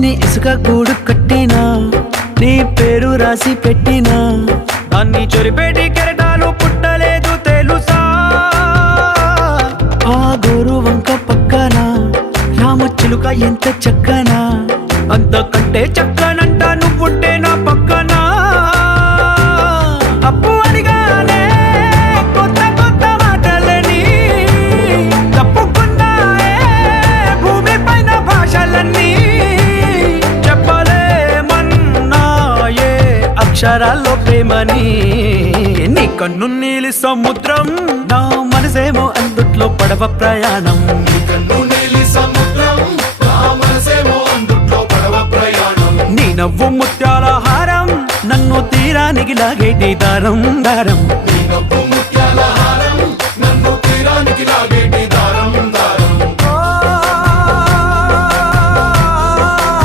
నీ ఇసుక గూడు కట్టినా నీ పేరు రాసి పెట్టినా. దాన్ని చొరిపేటి కెరటాలు పుట్టలేదు తెలుసా? ఆ గోరు వంక పక్కన రామచిలుక ఎంత చక్కనా? అంతకంటే చక్కనంట అక్షరాల్లో ప్రేమని. నీ కన్ను నీలి సముద్రం. నా మనసేమో అందుట్లో పడవ ప్రయాణం. కన్ను నీలి సముద్రం. నా మనసేమో అందుట్లో పడవ ప్రయాణం. నీ నవ్వు ముత్యాల హారం. నన్ను తీరానికి లాగేటి దారం దారం.